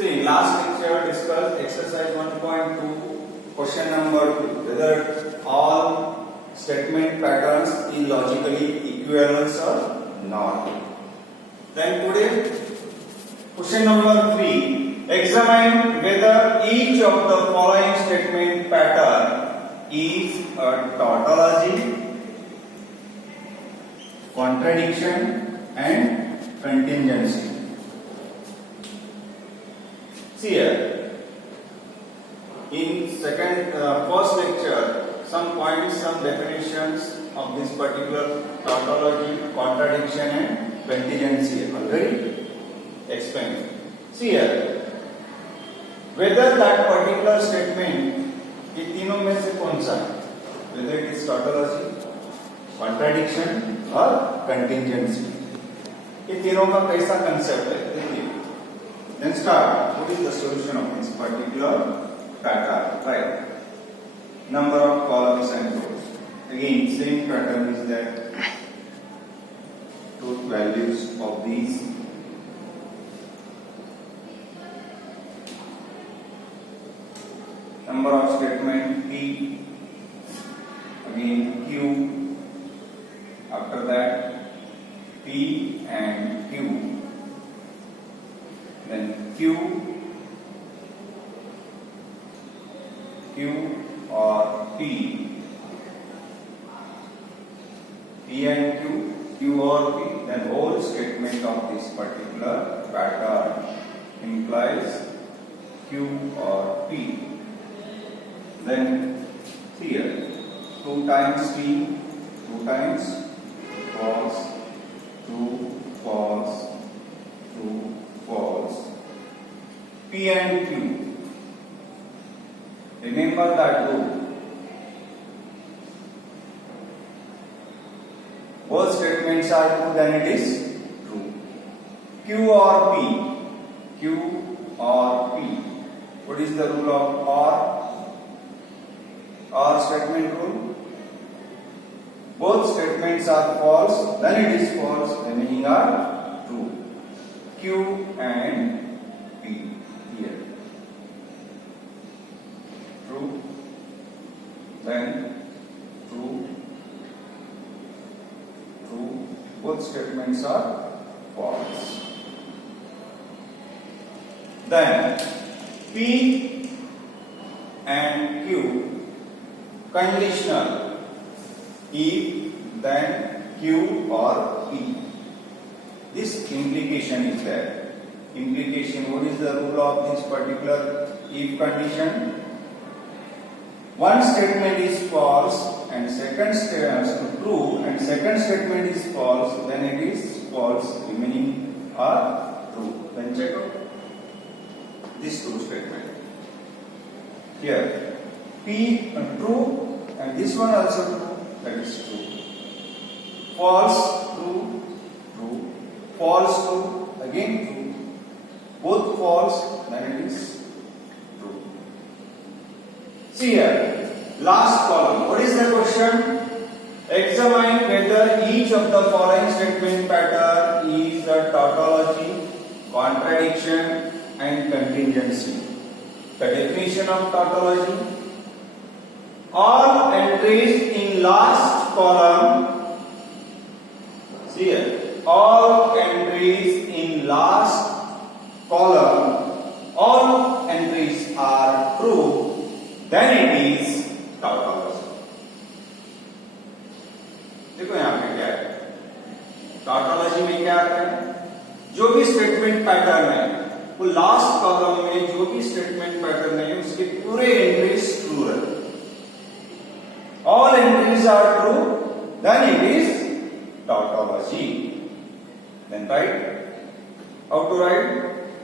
See, last lecture discussed exercise 1.2, question number 2, whether all statement patterns is logically equivalent or not. Then today, question number 3, examine whether each of the following statement pattern is a tautology, contradiction and contingency. See here, in first lecture, some points, some definitions of this particular tautology, contradiction and contingency already explained. See here, whether that particular statement, ये तीनों में से कौन सा है? Whether it is tautology, contradiction और contingency, ये तीनों का कैसा कंसेप्ट है? देखिए. Then start. What is the solution of this particular pattern? Right. Number of columns and rows. Again, same pattern is that truth values of these. Number of statement P. Again Q. After that P and Q. Then Q or P and Q or P, then whole statement of this particular pattern implies Q or P. Then here 2 times P, 2 times false, 2 false, 2 false. P and Q. Remember that rule. Both statements are true, then it is true. Q or P. Q or P. What is the rule of OR? OR statement rule. Both statements are false, then it is false, remaining are true. Q and P here. True, then true, true. Both statements are false. Then P and Q conditional. If, then Q or P. This implication is there. Implication, what is the rule of this particular if condition? One statement is false and second statement true and second statement is false, then it is false, remaining are true. Then check out this true statement. Here P true and this one also true, that is true. False, true, true. False, true, again true. Both false, then it is true. See here, last column. What is the question? Examine whether each of the following statement pattern is a tautology, contradiction and contingency. The definition of tautology: all entries in last column. See here, all entries in last column, all entries are true, then it is tautology. देखो यहाँ पे क्या है, tautology में क्या आता है? जो भी स्टेटमेंट पैटर्न है वो लास्ट कॉलम में जो भी स्टेटमेंट पैटर्न है उसके पूरे एंट्रीज ट्रू है. All entries are true, then it is tautology. Then write. How to write?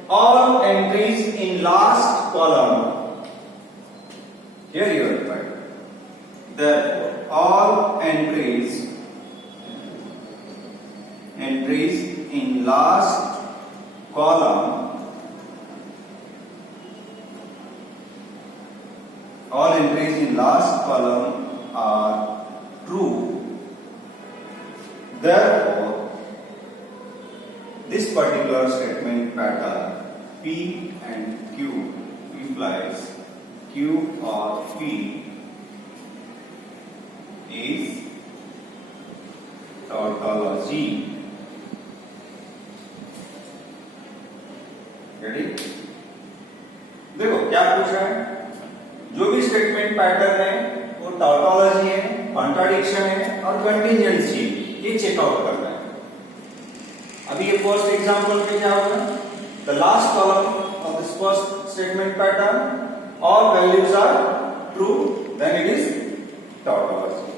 All entries in last column. Here you will write. Therefore, all entries in last column, all entries in last column are true. Therefore, this particular statement pattern P and Q implies Q or P is tautology. Ready? देखो क्या पूछा है, जो भी statement pattern है वो टाउटोलॉजी है, contradiction है और कंटिजेंसी, ये चेकआउट करना है। अभी ये फर्स्ट एग्जांपल में क्या होगा, the last column of this first statement pattern all values are true, then it is tautology.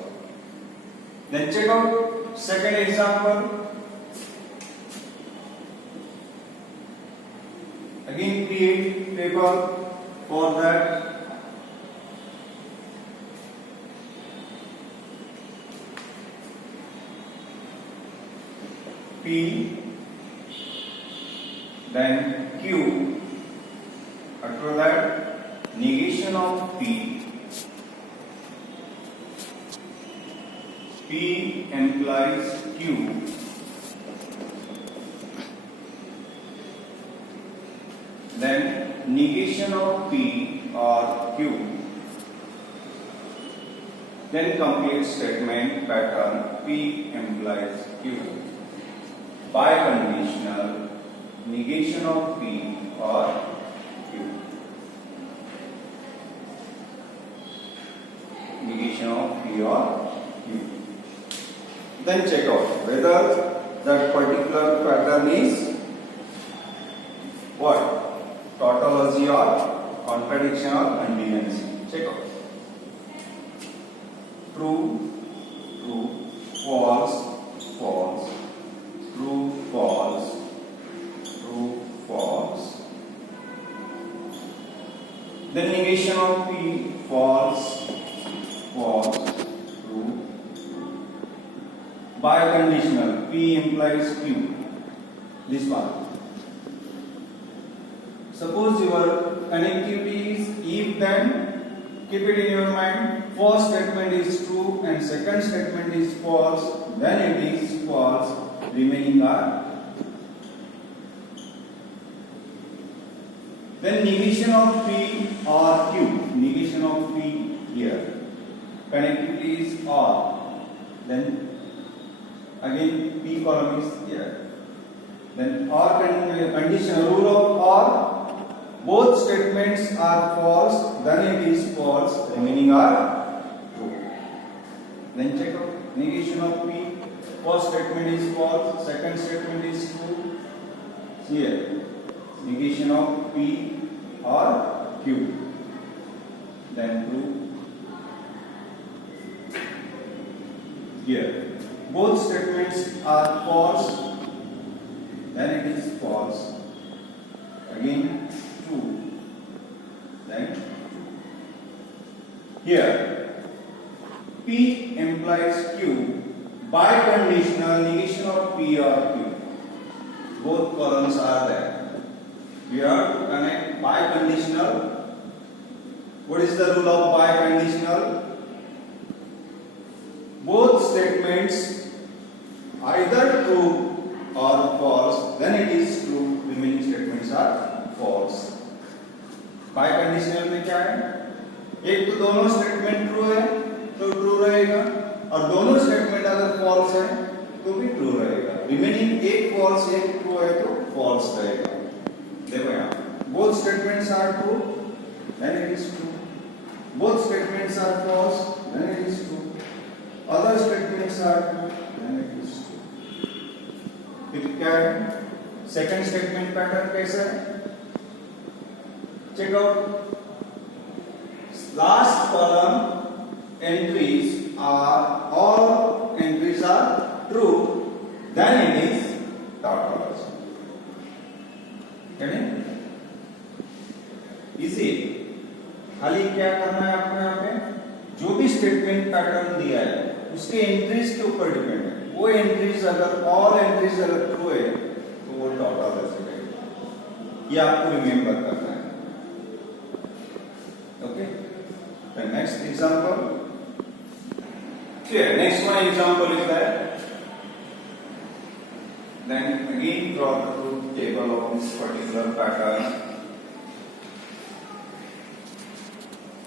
Then check out second example. Again create table for that. P, then Q. After that, negation of P. P implies Q. Then negation of P or Q. Then complete statement pattern P implies Q. Biconditional negation of P or Q. Negation of P or Q. Then check out whether that particular pattern is what? Tautology or contradiction or contingency. Check out. True, true, false, false, true, false, true, false. Then negation of P, false, false, true. Biconditional, P implies Q. This one. Suppose your connectivity is if then, keep it in your mind. First statement is true and second statement is false, then it is false, remaining are. Then negation of P or Q, negation of P here. Connectivity is or, then again P column is here. Then or condition, rule of or. Both statements are false, then it is false, remaining are true. Then check out negation of P. First statement is false, second statement is true. Here, negation of P or Q. Then true. Here, both statements are false, then it is false. Again. True. Then here P implies Q. Biconditional negation of P or Q. Both columns are there. We have to connect biconditional. What is the rule of biconditional? Both statements either true or false, then it is true. Remaining statements are false. बाइकंडीशनल में क्या है, एक तो दोनों statement true है तो true रहेगा और दोनों स्टेटमेंट अगर फॉल्स है तो भी ट्रू रहेगा। रिमेनिंग एक फॉल्स एक ट्रू है तो फॉल्स रहेगा। देखो यहाँ both statements are true then it is true, both statements are false then it is true, other statements are true then it is true. फिर क्या है, सेकंड स्टेटमेंट पैटर्न कैसा है, check out last column entries are all entries are true, then it is tautology. यानी इसी खाली क्या करना है आपको, यहाँ पे जो भी स्टेटमेंट पैटर्न दिया है उसके एंट्रीज के ऊपर डिपेंड है। वो एंट्रीज अगर ऑल एंट्रीज अगर ट्रू है तो वो tautology है, ये आपको रिमेम्बर करना है। Okay. The next example. Here, next one example is that. Then again draw the truth table of this particular pattern.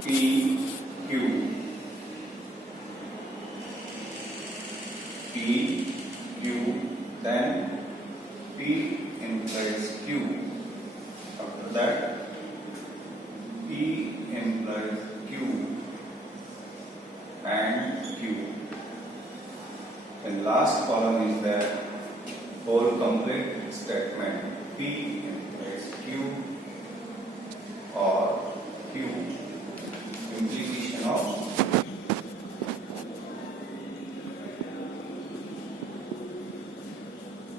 P Q P Q, then P implies Q. After that P implies Q and Q. And last column is the whole complete statement. P implies Q or Q. Implication of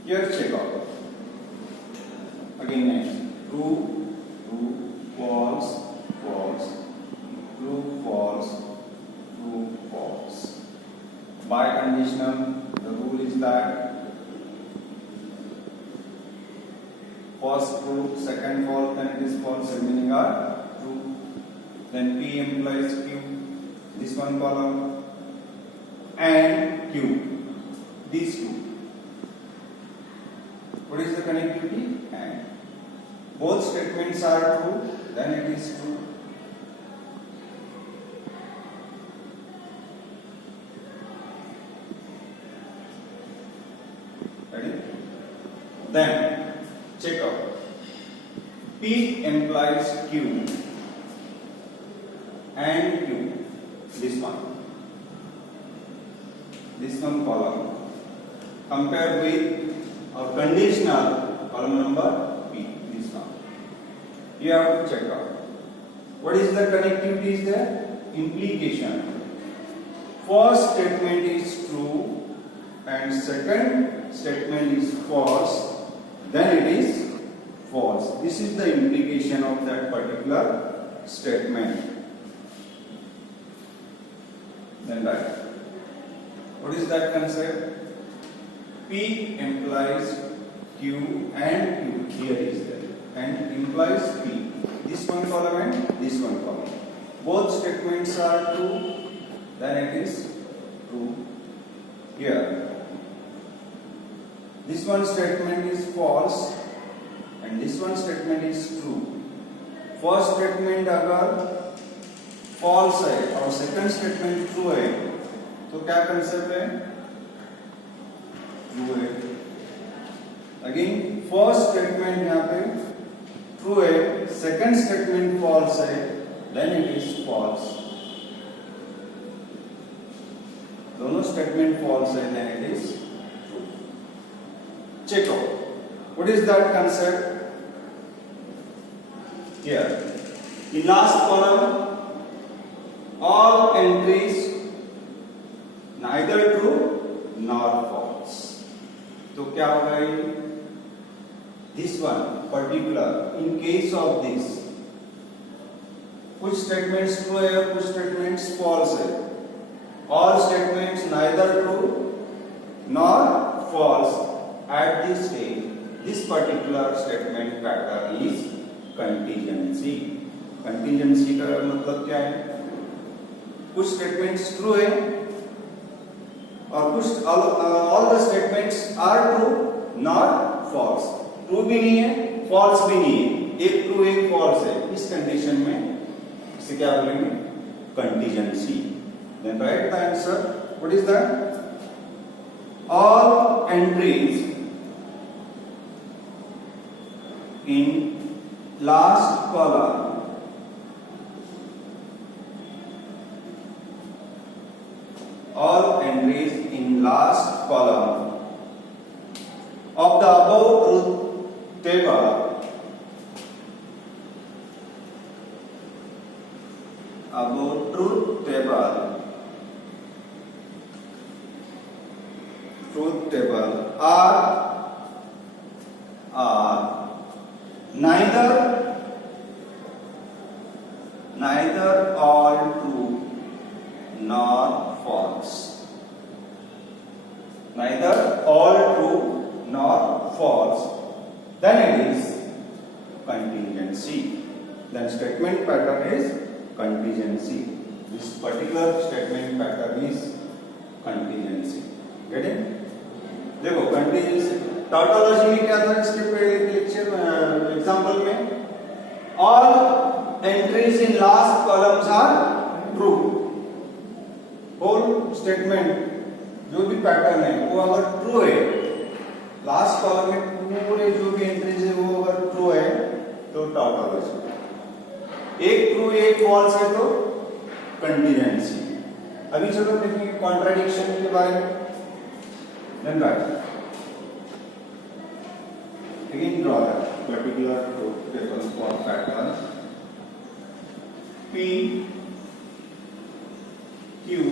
here check out. Again next. True, true, false, false, true, false, true, false. Biconditional, the rule is that first true, second false, then it is false, remaining are true. Then P implies Q, this one column, and Q, these two. What is the connectivity? And both statements are true, then it is true. Ready? Then check out. P implies Q and Q. This one column. Compare with our conditional column number P. This one. You have to check out. What is the connectivity is there? Implication. First statement is true and second statement is false, then it is false. This is the implication of that particular statement. Then right. What is that concept? P implies Q and Q. Here is there. And implies P. This one column and this one column. Both statements are true, then it is true. Here. This one statement is false and this one statement is true. First statement अगर false है और second statement true है तो क्या concept है? True है. Again first statement यहाँ पे true है, second statement false है, then it is false. दोनों statement false है, then it is true. Check out. What is that concept? Here. In last column, all entries neither true nor false. तो क्या होगा ये? This one particular, in case of this, कुछ statements true है और कुछ statements false है. All statements neither true nor false at this stage. This particular statement pattern is contingency. Contingency का मतलब क्या है? कुछ statements true है और कुछ all the statements are true not false. True भी नहीं है, false भी नहीं है. एक true एक false है. इस condition में इसे क्या बोलेंगे? Contingency. Then write the answer. What is that? All entries in last column of the above truth table are neither all true nor false. Neither all true nor false. Then it is contingency. Then statement pattern is contingency. This particular statement pattern is contingency. Get it? देखो contingency tautology में क्या था इसके पहले lecture example में all entries in last columns are true. Whole statement जो भी pattern है वो अगर ट्रू है, लास्ट कॉलम में पूरे जो भी एंट्रीज है वो अगर ट्रू है तो टॉटोलॉजी, एक ट्रू एक फॉल्स है तो कंटीन्यूएंसी। अभी चलो देखेंगे कॉन्ट्राडिक्शन के बारे में। Then write again draw that particular table for pattern P Q,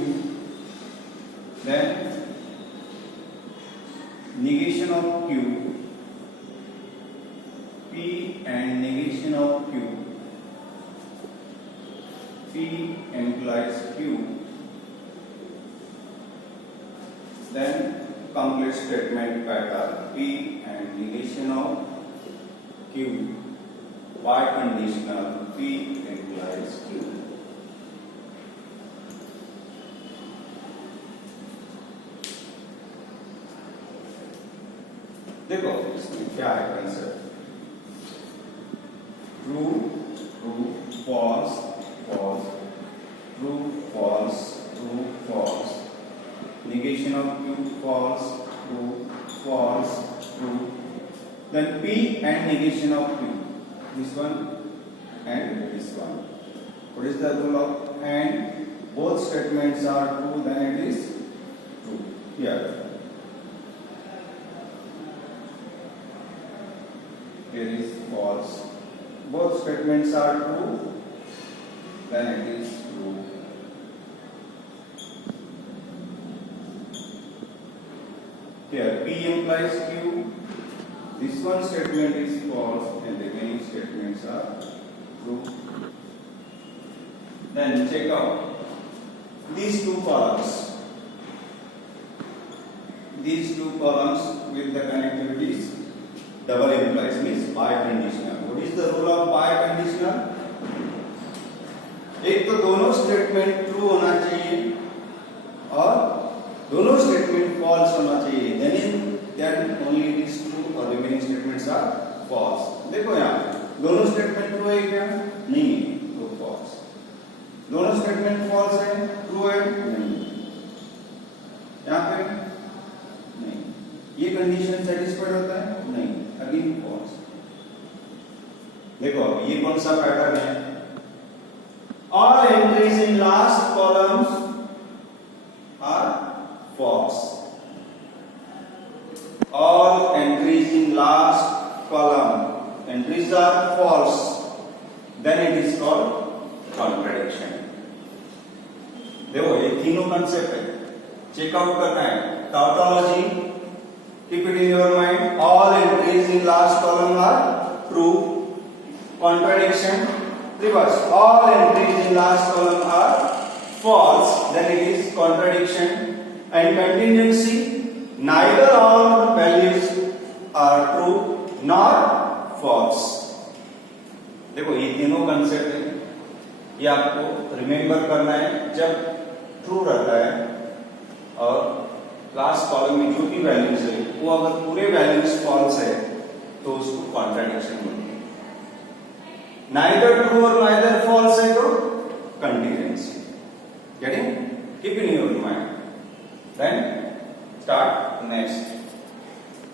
then negation of Q, P and negation of Q, P implies Q, then complete statement pattern P and negation of Q, biconditional P implies Q. देखो इसमें क्या है concept, true true false false, true false true false, negation of Q false true false true, then P and negation of Q, this one and this one. What is the rule of and? Both statements are true, then it is true. Here there is false, both statements are true, then it is true. Here P implies Q, this one statement is false and the remaining statements are true. Then check out these two columns with the connectivities double implies means biconditional. What is the rule of biconditional? एक तो दोनों statement true होना चाहिए और दोनों statement false होना चाहिए, then only it is true और remaining statements are false. देखो यहाँ दोनों स्टेटमेंट ट्रू है क्या? नहीं, तो फॉल्स। दोनों स्टेटमेंट फॉल्स है, ट्रू है? नहीं। यहाँ पे नहीं। ये कंडीशन सेटिस्फाइड होता है? नहीं, अगेन फॉल्स। देखो ये कौन सा पैटर्न है? All entries in last columns are false. All entries in last column, entries are false. Then it is called contradiction. देखो ये तीनों कंसेप्ट है, चेकआउट करना है। tautology, keep it in your mind. All entries in last column are true. Contradiction, reverse. All entries in last column are false, then it is contradiction. And contingency, neither all values are true nor false. देखो ये तीनों concept है, ये आपको remember करना है। जब true रहता है और लास्ट कॉलम में जो भी वैल्यूज है वो अगर पूरे वैल्यूज फॉल्स है तो उसको कॉन्ट्राडिक्शन बोलते हैं। नाइदर ट्रू और नाइदर फॉल्स है तो continuancy. Getting? Keep in your mind. Then start next.